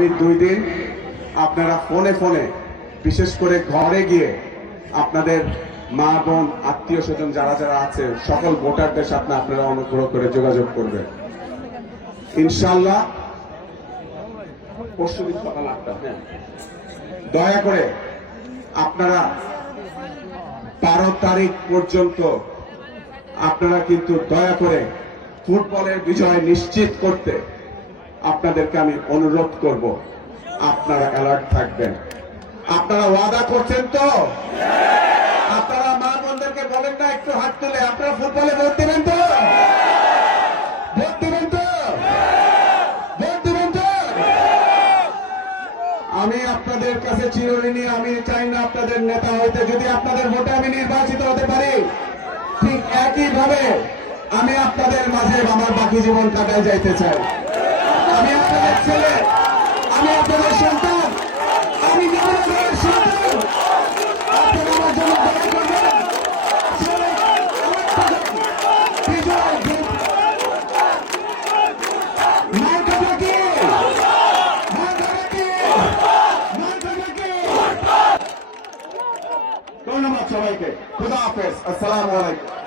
আগামী 2 দিন আপনারা ফোনে ফোনে বিশেষ করে ঘরে গিয়ে আপনাদের মা বোন আত্মীয় স্বজন যারা যারা আছে সকল ভোটারদের সাথে আপনারা অনুগ্রহ করে যোগাযোগ করবেন। ইনশাআল্লাহ পরশুদিন সকাল 8টা। হ্যাঁ, দয়া করে আপনারা 12 তারিখ পর্যন্ত আপনারা কিন্তু দয়া করে ফুটবলের বিজয় নিশ্চিত করতে আপনাদেরকে আমি অনুরোধ করব, আপনারা অ্যালার্ট থাকবেন। আপনারা ওয়াদা করছেন তো? আপনারা মা বোনদেরকে বলেন না একটু হাত তুলে, আপনারা ফুটবলে ভোট দেবেন তো? ভোট দেবেন তো? ভোট দেবেন তো? আমি আপনাদের কাছে চিরঋণী। আমি চাই না আপনাদের নেতা হইতে। যদি আপনাদের ভোটে আমি নির্বাচিত হতে পারি, ঠিক একইভাবে আমি আপনাদের মাঝে আমার বাকি জীবন কাটায় যাইতে চাই। আমি আপনাদের ছেলে, আমি আপনাদের সন্তান, আমি আপনাদের সন্তান। আপনারা আমার জন্য দয়া করবেন। ধন্যবাদ সবাইকে। খুদা হাফেজ। আসসালামু আলাইকুম।